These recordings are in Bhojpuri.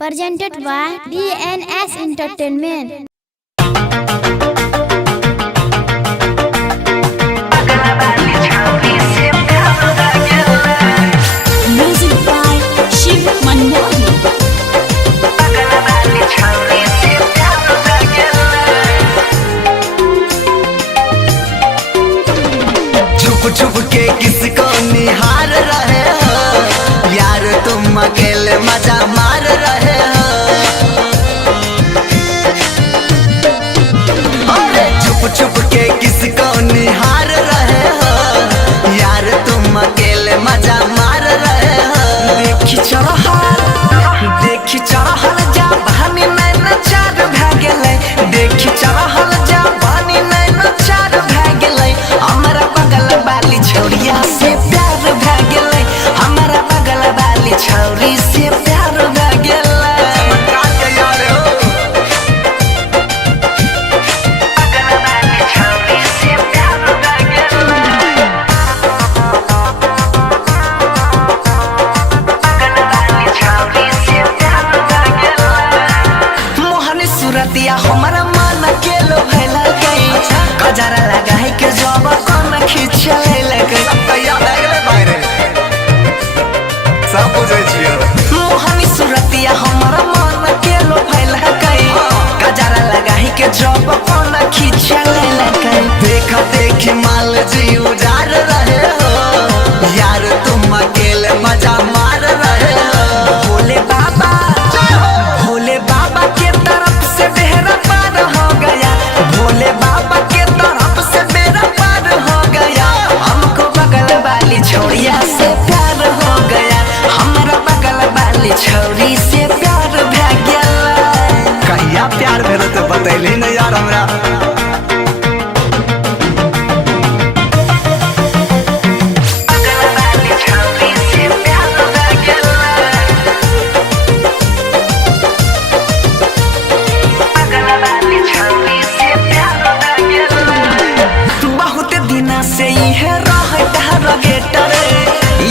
presented by DNS Entertainment. Music by Shiv Manmohan. छुप छुप के किसको निहार रहे हो यार, तुम अकेले मजा मार रहे हो। अरे छुप छुप के किसको निहार रहे हो यार, तुम अकेले मजा मार रहे हो। देखी चढ़ल जा बहानी नैन चार भै गेलै, देखी चढ़ल जा बहानी नैन चार भै गेलै। हमरा बगल वाली छौरिया से प्यार भै गेलै, हमरा बगल वाली छौरी से प्यार भै गेलै। सूरतिया हमारा मन के लो भैला गई, गजरा लगा है के जब कौन खिंचले लगे। सब बुझे छियो मोहनी सूरतिया हमारा मन के लो भैला गई, गजरा लगा है के जब कौन खिंचले लगे। देखा देखी माल जी उजार रहे हो यार, तुम अकेले मजा मार रहे हो। भोले बाबा के तरफ से बेहरा पार हो गया, भोले बाबा के तरफ से बेहरा पार हो गया। हमको बगल वाली छौरिया से प्यार हो गया, हमारा बगल वाली छौरी से प्यार भै गेलै। कहिया प्यार भेल तो बतैली नहीं यार हमरा। से इहे रहटर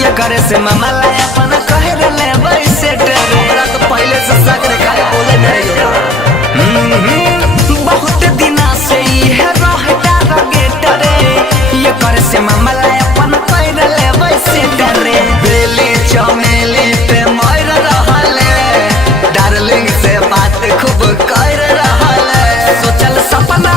ये करे से मामला अपन कहे ले वैसे डर। हमरा तो पहले से सकरे खाए बोले नहीं। बहुत दिना से इहे रहटर ये करे से मामला अपन कहे ले वैसे डर। बेली चमेली पे मर रहले, डार्लिंग से बात खूब कर रहले। सोचल सपना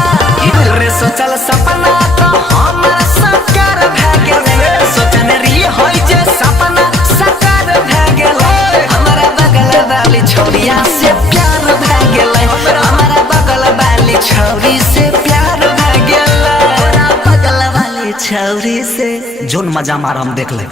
रे सोचल सपना तो हमरा साकार भै गेलै, सोचने रही होय जे सपना साकार भै गेलै। हमरा बगल वाली छौरिया से प्यार भै गेलै, हमरा बगल वाली छौरी से प्यार भै गेलै। हमरा बगल वाली छौरी से जोन मजा मार हम देख ले।